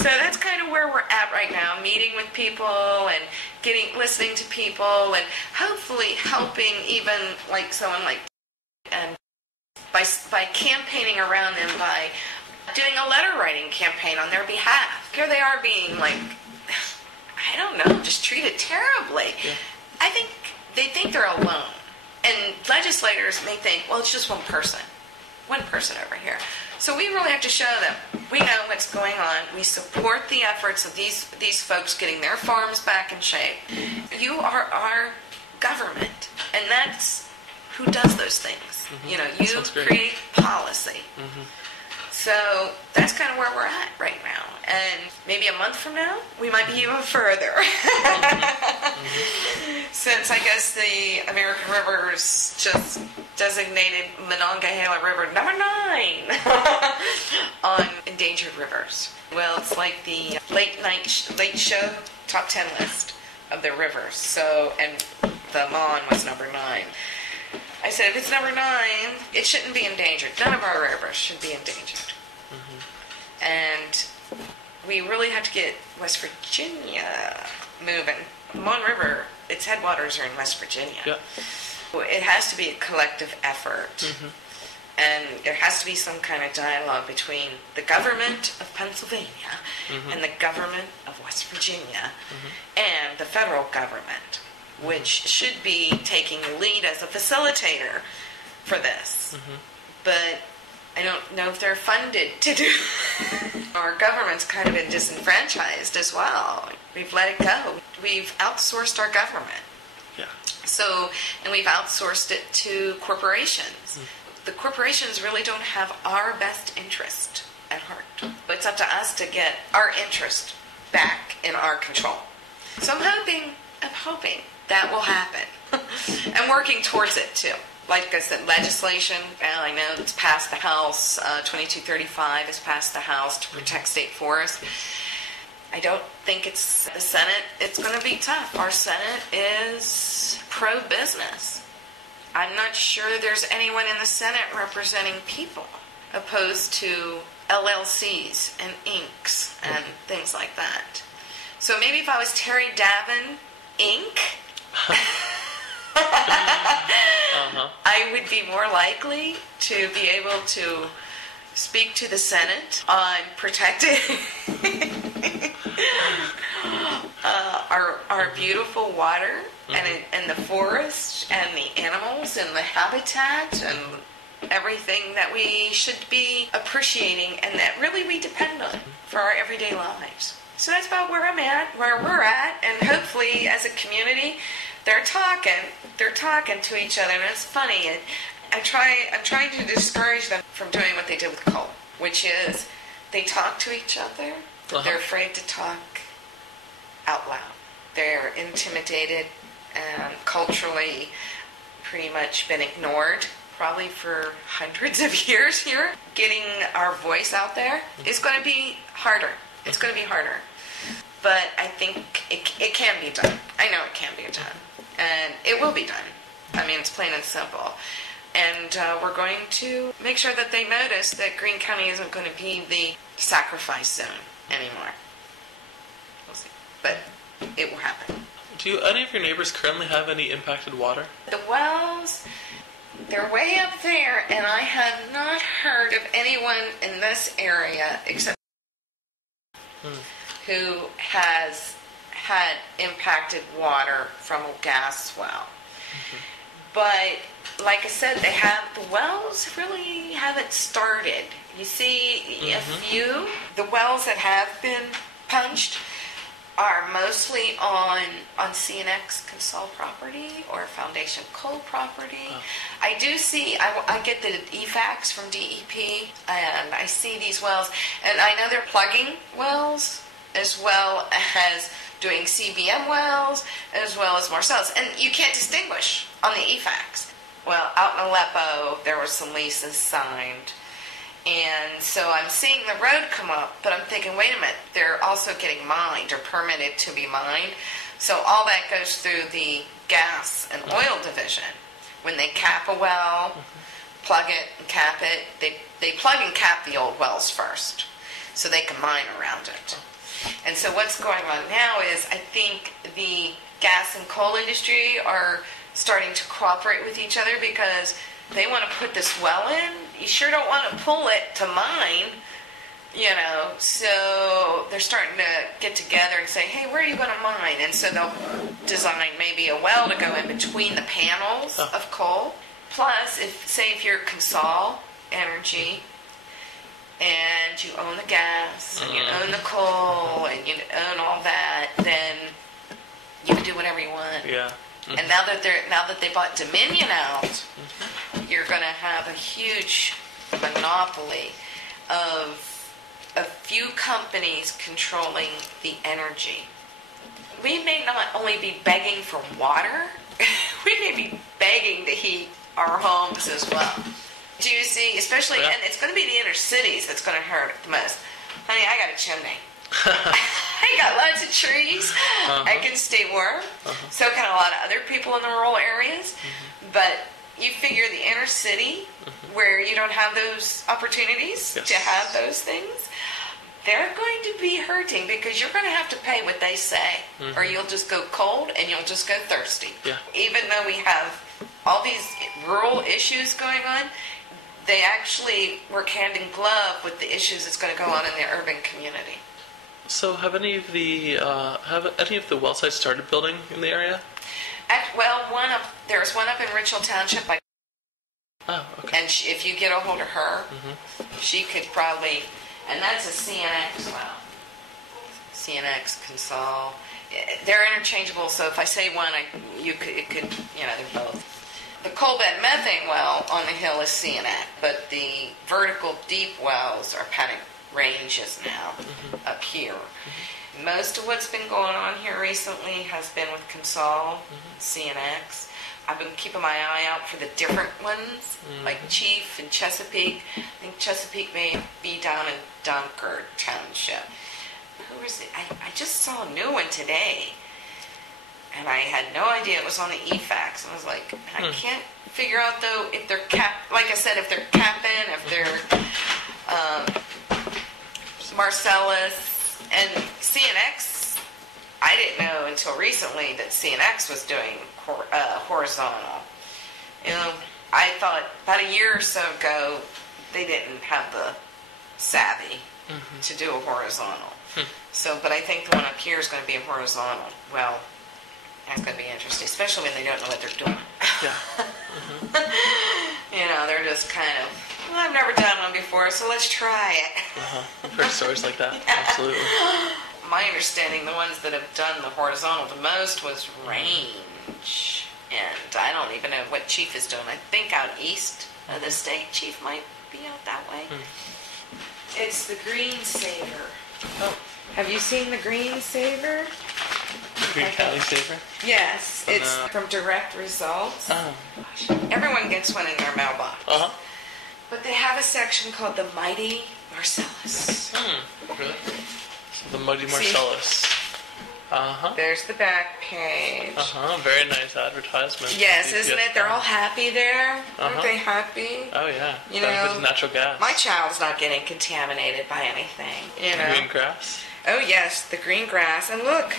So that's kind of where we're at right now, meeting with people and listening to people and hopefully helping even like someone like and by campaigning around them, by doing a letter writing campaign on their behalf. Here they are being like, I don't know, just treated terribly. Yeah. I think they think they're alone. And legislators may think, well, it's just one person over here. So we really have to show them we know what's going on. We support the efforts of these folks getting their farms back in shape. You are our government, and that's who does those things. Mm-hmm. You know, you create policy. Mm-hmm. So that's kind of where we're at right now. And maybe a month from now, we might be even further. Mm-hmm. Since I guess the American Rivers just designated Monongahela River number 9 on endangered rivers. Well, it's like the late show top 10 list of the rivers. So, and the Mon was number 9. I said, if it's number 9, it shouldn't be endangered. None of our rivers should be endangered. Mm-hmm. And we really have to get West Virginia moving. The Mon River, its headwaters are in West Virginia. Yeah. It has to be a collective effort. Mm-hmm. And there has to be some kind of dialogue between the government of Pennsylvania mm-hmm. and the government of West Virginia mm-hmm. and the federal government, which should be taking the lead as a facilitator for this. Mm-hmm. But I don't know if they're funded to do Our government's kind of been disenfranchised as well. We've let it go. We've outsourced our government. Yeah. So, and we've outsourced it to corporations. The corporations really don't have our best interest at heart. But it's up to us to get our interest back in our control. So I'm hoping that will happen. And working towards it too. Like I said, legislation, well, I know it's passed the House, 2235 has passed the House to protect state forests. I don't think it's the Senate. It's going to be tough. Our Senate is pro-business. I'm not sure there's anyone in the Senate representing people opposed to LLCs and Incs and things like that. So maybe if I was Terry Davin, Inc., I would be more likely to be able to speak to the Senate on protecting our beautiful water and the forest and the animals and the habitat and everything that we should be appreciating and that really we depend on for our everyday lives. So that's about where we're at, and hopefully as a community, they're talking to each other, and it's funny. And I'm trying to discourage them from doing what they did with coal, which is they talk to each other. Uh-huh. They're afraid to talk out loud. They're intimidated and culturally pretty much been ignored, probably for hundreds of years here. Getting our voice out there is going to be harder. It's going to be harder. But I think it can be done. I know it can be done. And it will be done. I mean, it's plain and simple. And we're going to make sure that they notice that Greene County isn't going to be the sacrifice zone anymore. We'll see. But it will happen. Do any of your neighbors currently have any impacted water? The wells, they're way up there, and I have not heard of anyone in this area except who has had impacted water from a gas well. But like I said, the wells really haven't started. You see, a few, the wells that have been punched are mostly on CNX Consol property or Foundation Coal property. Oh. I do see, I get the EFACs from DEP, and I see these wells, and I know they're plugging wells as well as doing CBM wells, as well as Marcellus. And you can't distinguish on the EFACs. Well, out in Aleppo, there were some leases signed. And so I'm seeing the road come up, but I'm thinking, wait a minute, they're also getting mined or permitted to be mined. So all that goes through the gas and oil division. When they cap a well, plug it and cap it, they plug and cap the old wells first. so they can mine around it. And so what's going on now is I think the gas and coal industry are starting to cooperate with each other because they want to put this well in. You sure don't want to pull it to mine, so they're starting to get together and say, hey, where are you going to mine? And so they'll design maybe a well to go in between the panels of coal. Plus, if you're Consol Energy and you own the gas and you own the coal and you own all that, then you can do whatever you want. Yeah. And now that they bought Dominion out, you're going to have a huge monopoly of a few companies controlling the energy. We may not only be begging for water, we may be begging to heat our homes as well. Do you see, especially, and it's going to be the inner cities that's going to hurt the most. Honey, I got a chimney. I got lots of trees. I can stay warm. So can a lot of other people in the rural areas. But you figure the inner city, where you don't have those opportunities to have those things, they're going to be hurting because you're going to have to pay what they say, or you'll just go cold and you'll just go thirsty. Yeah. Even though we have all these rural issues going on, they actually work hand in glove with the issues that's going to go on in the urban community. So have any of the well sites started building in the area? There's one up in Richland Township. Oh, okay. And if you get a hold of her, she could probably, and that's a CNX well. CNX, Consol. They're interchangeable, so if I say one, they're both. The coal bed methane well on the hill is CNX, but the vertical deep wells are Panic Ranges now up here. Most of what's been going on here recently has been with Consol, CNX. I've been keeping my eye out for the different ones, like Chief and Chesapeake. I think Chesapeake may be down in Dunkard Township. Who is it? I just saw a new one today. And I had no idea it was on the EFAX. I was like, I can't figure out, though, if they're like I said, if they're capping, if they're Marcellus and CNX. I didn't know until recently that CNX was doing horizontal. I thought about a year or so ago they didn't have the savvy to do a horizontal. But I think the one up here is going to be a horizontal. Well, that's going to be interesting, especially when they don't know what they're doing. Yeah. They're just kind of, I've never done one before, so let's try it. I've heard stories like that. Absolutely. My understanding, the ones that have done the horizontal the most was Range. And I don't even know what Chief is doing. I think out east of the state, Chief might be out that way. It's the Green Saver. Oh, have you seen the Green Saver? Green County Saver? Yes, it's from Direct Results. Oh. Everyone gets one in their mailbox. But they have a section called the Mighty Marcellus. Really? So the Mighty Marcellus. There's the back page. Very nice advertisement. Yes, isn't it? They're all happy there. Aren't they happy? Oh, yeah. With natural gas. My child's not getting contaminated by anything. Green grass? Oh, yes, the green grass. And look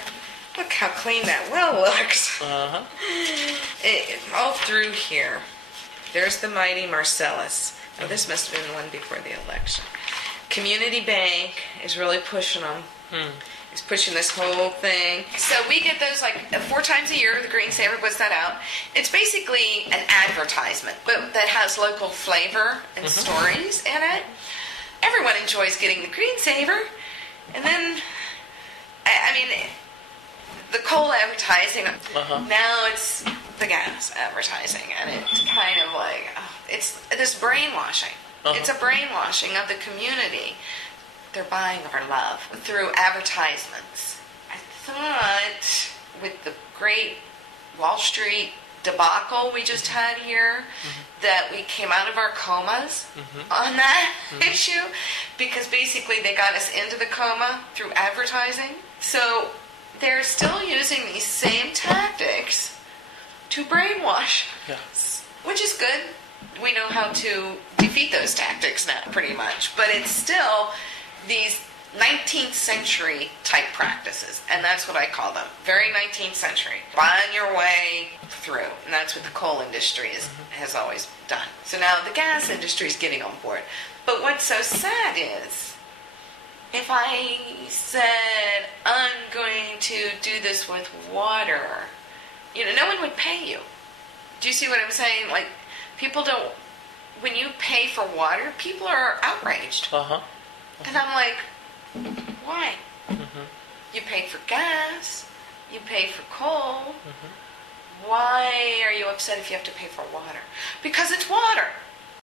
how clean that well looks. All through here. There's the Mighty Marcellus. Oh, this must have been the one before the election. Community Bank is really pushing them. It's pushing this whole thing. So we get those like 4 times a year. The Green Saver puts that out. It's basically an advertisement, but that has local flavor and stories in it. Everyone enjoys getting the Green Saver. And then, I mean, the coal advertising, now it's the gas advertising. And it's kind of like, it's this brainwashing. It's a brainwashing of the community. They're buying our love through advertisements. I thought with the great Wall Street debacle we just had here that we came out of our comas on that issue, because basically they got us into the coma through advertising. So they're still using these same tactics to brainwash us, which is good. We know how to defeat those tactics now, pretty much. But it's still these 19th century type practices, and that's what I call them. Very 19th century. Buying your way through, and that's what the coal industry has always done. So now the gas industry is getting on board. But what's so sad is, if I said, I'm going to do this with water, no one would pay you. Do you see what I'm saying? Like, people don't, when you pay for water, people are outraged. And I'm like, why? You paid for gas, you paid for coal. Why are you upset if you have to pay for water? Because it's water.